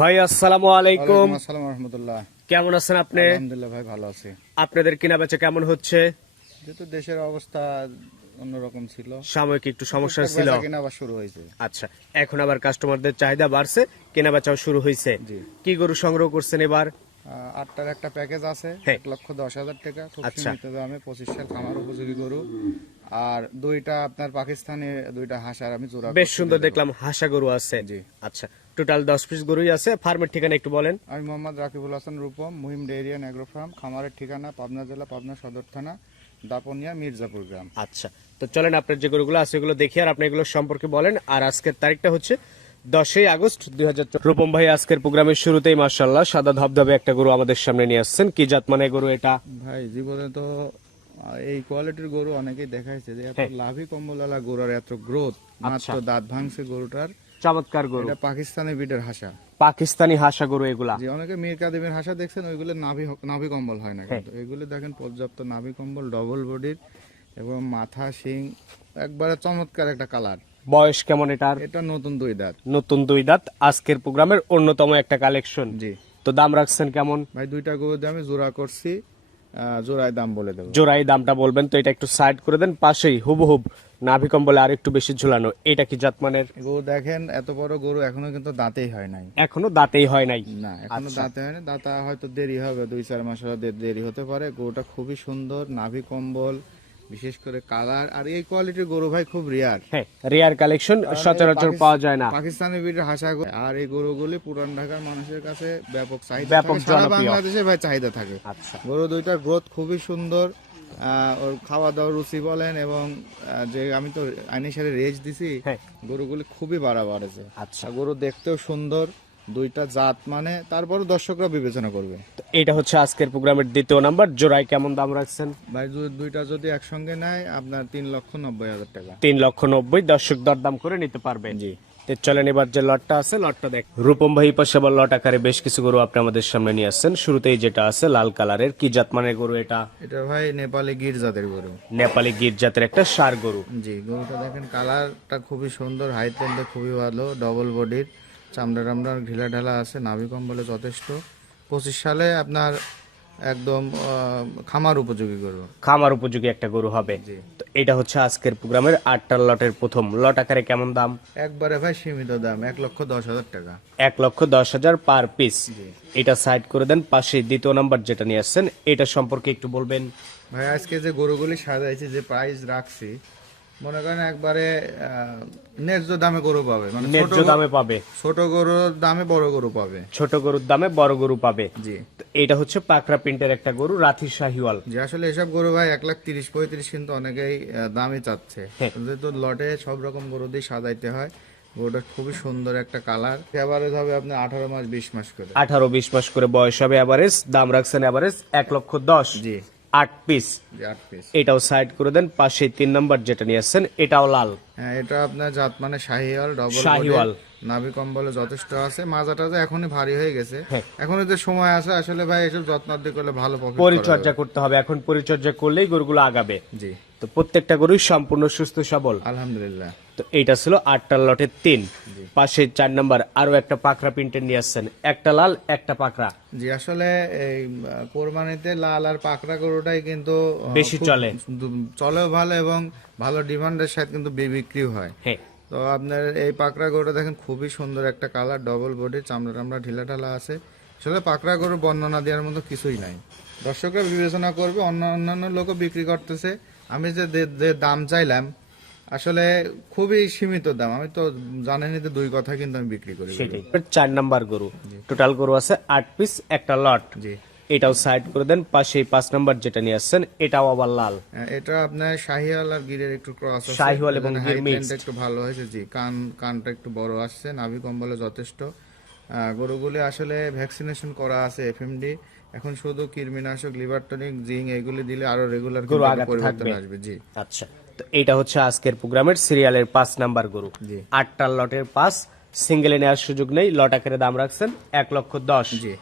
ভাই আসসালামু আলাইকুম। আসসালাম রহমতুল্লাহ। কেমন আছেন আপনি? আলহামদুলিল্লাহ ভাই ভালো আছি। আপনাদের কিনা বেচা কেমন হচ্ছে? যেহেতু দেশের অবস্থা অন্যরকম ছিল। সাময়িক একটু সমস্যা ছিল। শুরু হয়েছে। আচ্ছা এখন আবার কাস্টমারদের চাহিদা বাড়ছে কেনা বেচাও শুরু হয়েছে। কি গরু সংগ্রহ করছেন এবার? আটটার একটা প্যাকেজ আছে হ্যাঁ। এক লক্ষ দশ হাজার টাকা। খুব আচ্ছা। সীমিত দামে পঁচিশ সাল খামার উপযোগী গরু। আর দুইটা আপনার পাকিস্তানি দুইটা হাঁসার আমি জোড়া বেশ সুন্দর দেখলাম হাসা গরু আছে। জি। আচ্ছা টোটাল দশ পিস গরুই আছে। ফার্মের ঠিকানা একটু বলেন। আমি মোহাম্মদ রাকিবুল হাসান রূপম মুহিম ডেরিয়ান অ্যাগ্রো ফার্ম খামারের ঠিকানা পাবনা জেলা পাবনা সদর থানা দাপনিয়া মির্জাপুর গ্রাম। আচ্ছা তো চলেন আপনার যে গরুগুলো আছে এগুলো দেখি আর আপনি এগুলো সম্পর্কে বলেন। আর আজকের তারিখটা হচ্ছে দশই আগস্ট দুই হাজার রূপম ভাই আজকের প্রোগ্রামের শুরুতেই মার্শাল্লাহ সাদা ধবধবে একটা গরু আমাদের সামনে নিয়ে আসছেন। কি জাত মানে গরু এটা? ভাই জীবনে তো এই কোয়ালিটির গরু অনেকেই দেখাইছে যে এত হ্যাঁ। লাভি কম্বলালা গরুর এত গ্রোথ মাত্র দাঁত ভাঙছে গরুটার। চমৎকার গরু। এটা পাকিস্তানি বিটের হাসা। পাকিস্তানি হাসা গরু এগুলা। যে অনেকে মীর কাদিমের হাসা দেখছেন ওইগুলো নাভি নাভি কম্বল হয় না হ্যাঁ। কিন্তু। এগুলো দেখেন পর্যাপ্ত নাভি কম্বল ডবল বডির এবং মাথা শিং একবারে চমৎকার একটা কালার বয়স কেমন এটার? এটা নতুন দুই দাঁত। নতুন দুই দাঁত আজকের প্রোগ্রামের অন্যতম একটা কালেকশন জি। তো দাম রাখছেন কেমন? ভাই দুইটা গরু দিয়ে আমি জোড়া করছি জোড়ায় দাম বলে দেবো। জোড়াই দামটা বলবেন তো এটা একটু সাইড করে দেন পাশেই হুবহুব নাভি কম্বলে আর একটু বেশি ঝুলানো এটা কি জাতমানের? গরু দেখেন এত বড় গরু এখনও কিন্তু দাঁতেই হয় নাই। এখনও দাঁতেই হয় নাই? না এখনও আচ্ছা। দাঁতে হয়নি দাঁতা হয়তো দেরি হবে দুই চার মাস দেরি হতে পারে। গরুটা খুবই সুন্দর নাভি কম্বল বিশেষ করে কালার। আর এই কোয়ালিটির গরু ভাই খুব রেয়ার হ্যাঁ রেয়ার কালেকশন সচরাচর পাওয়া যায় না। পাকিস্তানি বিটের হাসা। আর এই গরুগুলি পুরান ঢাকার মানুষের কাছে ব্যাপক চাহিদা ব্যাপক। বাংলাদেশে ভাই চাহিদা থাকে। আচ্ছা। গরু দুইটার গ্রোথ খুবই সুন্দর। ওর খাওয়া দাওয়া রুচি বলেন এবং যে আমি তো আইনিসারে রেজ দিছি হ্যাঁ। গরুগুলি খুবই বাড়া বাড়েছে আচ্ছা। গরু দেখতেও সুন্দর দুইটা জাত মানে তারপরও দর্শকরা বিবেচনা করবে। এটা হচ্ছে আজকের প্রোগ্রামের দ্বিতীয় নাম্বার। জোড়াই কেমন দাম রাখছেন? ভাই দুইটা যদি একসঙ্গে নেয় আপনার তিন লক্ষ নব্বই হাজার টাকা। তিন লক্ষ নব্বই। দর্শক দরদাম করে নিতে পারবেন জি। চলেন এবার যে লটটা আছে লটটা দেখ। রূপম ভাই পাশে আবার লট আকারে বেশ কিছু গরু আপনি আমাদের সামনে নিয়ে আসছেন। শুরুতেই যেটা আছে লাল কালারের। কি জাত মানের গরু এটা? এটা ভাই নেপালি গির জাতের গরু। নেপালি গির জাতের একটা সার গরু। জি গরুটা দেখেন কালারটা খুবই সুন্দর হাইট লেন্থে খুবই ভালো ডবল বডির চামড়া টামড়া ঢিলা ঢালা আছে নাভি কম্বলে যথেষ্ট। পঁচিশ সালে আপনার একদম খামার উপযোগী গরু। খামার উপযোগী একটা গরু হবে। তো এটা হচ্ছে আজকের প্রোগ্রামের আটটা লটের প্রথম। লট আকারে কেমন দাম? একবারে ভাই সীমিত দাম এক লক্ষ দশ হাজার টাকা। এক লক্ষ দশ হাজার পার পিস। এটা সাইড করে দেন পাশে দ্বিতীয় নাম্বার যেটা নিয়ে আসছেন এটা সম্পর্কে একটু বলবেন। ভাই আজকে যে গরুগুলি সাজাইছি যে প্রাইস রাখছি মনে করেন একবারে ন্যায্য দামে গরু পাবে। মানে ন্যায্য দামে পাবে। ছোট গরুর দামে বড় গরু পাবে। ছোট গরুর দামে বড় গরু পাবে। জি। এটা হচ্ছে পাকড়া প্রিন্টের একটা গরু রাথি শাহিওয়াল। যে আসলে এসব গরু ভাই এক লাখ তিরিশ পঁয়ত্রিশ কিন্তু অনেকেই দামই চাচ্ছে। হ্যাঁ। যেহেতু লটে সব রকম গরু দিয়ে সাজাইতে হয়। গরুটা খুবই সুন্দর একটা কালার। এভারেজ হবে আপনার আঠারো মাস বিশ মাস করে। আঠারো বিশ মাস করে বয়স হবে অ্যাভারেজ দাম রাখছেন অ্যাভারেজ এক লক্ষ দশ। জি। আট পিস আট পিস এটাও সাইড করে দেন পাশে তিন নাম্বার যেটা নিয়ে আসছেন এটাও লাল। হ্যাঁ এটা আপনার জাত মানে শাহিওয়াল ডবল শাহিওয়াল। নাভি কম্বলে যথেষ্ট আছে। মাজা টাজা এখনই ভারী হয়ে গেছে। হ্যাঁ। এখনই যে সময় আছে আসলে ভাই এসব যত্ন করলে ভালো পরিচর্যা করতে হবে। এখন পরিচর্যা করলেই গরুগুলো আগাবে। জি। তো প্রত্যেকটা গরুই সম্পূর্ণ সুস্থ সবল। আলহামদুলিল্লাহ। তো এইটা ছিল আটটা লটের তিন। পাশে চার নাম্বার আরও একটা পাকড়া প্রিন্টের নিয়ে আসছেন। একটা লাল একটা পাকড়া। জি আসলে এই কোরবানিতে লাল আর পাকড়া গরুটাই কিন্তু বেশি চলে। চলেও ভালো এবং ভালো ডিমান্ডের সাথে কিন্তু বি- বিক্রিও হয়। হ্যাঁ। তো আপনার এই পাকড়া গরুটা দেখেন খুবই সুন্দর একটা কালার ডবল বডি চামড়া টামড়া ঢিলা ঢালা আছে। আসলে পাকড়া গরুর বর্ণনা দেওয়ার মতো কিছুই নাই। দর্শকরা বিবেচনা করবে অন্য অন্যান্য লোকও বিক্রি করতেছে। আমি যে দাম চাইলাম আসলে খুবই সীমিত দাম। আমি তো জানেনই তো দুই কথা কিন্তু আমি বিক্রি করি সেটাই। চার নাম্বার গরু। টোটাল গরু আছে আট পিস একটা লট। জি। এটাও সাইড করে দেন পাশে পাঁচ নাম্বার যেটা নিয়ে আসছেন এটাও আবার লাল। হ্যাঁ, এটা আপনার শাহিওয়াল আর গিরের একটু ক্রস আছে। শাহিওয়াল এবং এজন্য গির length একটু ভালো হয়েছে জি। কান কানটা একটু বড় আসছে নাভি কম্বলে যথেষ্ট। গরুগুলি আসলে ভ্যাকসিনেশন করা আছে এফএমডি এখন শুধু কৃমিনাশক লিভার টনিক জিঙ্ক এগুলি দিলে আরও রেগুলার গরু আগাতে পরিবর্তন আসবে জি। আচ্ছা। তো এটা হচ্ছে আজকের প্রোগ্রামের সিরিয়ালের পাঁচ নাম্বার গরু। জি। আটটা লটের পাঁচ সিঙ্গেলে নেওয়ার সুযোগ নেই লট আকারে দাম রাখছেন এক লক্ষ দশ। জি।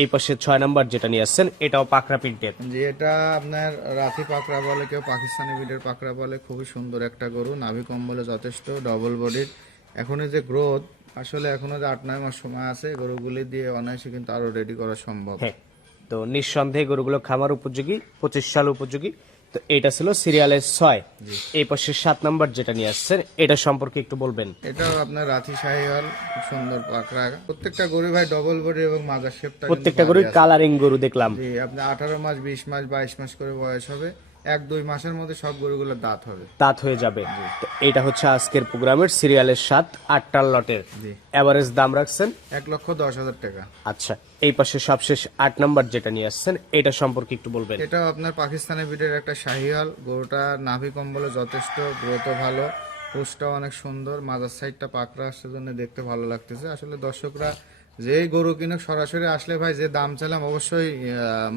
এই পাশে ছয় নাম্বার যেটা নিয়ে আসছেন এটাও পাকড়া প্রিন্টের। যে এটা আপনার রাথি পাকড়া বলে কেউ পাকিস্তানি বিডের পাকড়া বলে খুবই সুন্দর একটা গরু নাভি কম্বলে যথেষ্ট ডবল বডির এখনই যে গ্রোথ আসলে এখনও যে আট নয় মাস সময় আছে গরুগুলি দিয়ে অনায়াসে কিন্তু আরও রেডি করা সম্ভব। হ্যাঁ তো নিঃসন্দেহে গরুগুলো খামার উপযোগী পঁচিশ সাল উপযোগী। তো এটা ছিল সিরিয়ালের ছয়। এই পাশে সাত নাম্বার যেটা নিয়ে আসছেন এটা সম্পর্কে একটু বলবেন। এটাও আপনার রাথি শাহিওয়াল খুব সুন্দর পাকড়া। প্রত্যেকটা গরু ভাই ডবল বডি এবং মাজার শেপটা প্রত্যেকটা গরুর কালারিং গরু দেখলাম। জি আপনি আঠারো মাস বিশ মাস বাইশ মাস করে বয়স হবে। এক দুই মাসের মধ্যে সব গরুগুলো দাঁত হবে। দাঁত হয়ে যাবে। তো এটা হচ্ছে আজকের প্রোগ্রামের সিরিয়ালের সাত আটটার লটের। জি। এভারেজ দাম রাখছেন? এক লক্ষ দশ হাজার টাকা। আচ্ছা এই পাশে সবশেষ আট নাম্বার যেটা নিয়ে আসছেন এটা সম্পর্কে একটু বলবেন। এটা আপনার পাকিস্তানি বিটের একটা শাহিওয়াল। গরুটা নাভি কম্বলে যথেষ্ট গ্রোথ ভালো পোস্টটাও অনেক সুন্দর মাজার সাইডটা পাকড়া আসছে জন্য দেখতে ভালো লাগতেছে। আসলে দর্শকরা যেই গরু কিনে সরাসরি আসলে ভাই যে দাম চাইলাম অবশ্যই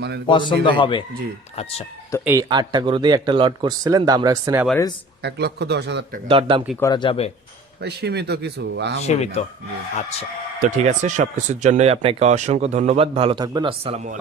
মানে পছন্দ হবে। জি। আচ্ছা তো এই আটটা গরু দিয়ে একটা লট করছিলেন দাম রাখছেন এভারেজ এক লক্ষ দশ হাজার টাকা। দরদাম কি করা যাবে? ভাই সীমিত কিছু সীমিত। আচ্ছা তো ঠিক আছে সবকিছুর জন্যই আপনাকে অসংখ্য ধন্যবাদ। ভালো থাকবেন আসসালামু আলাইকুম।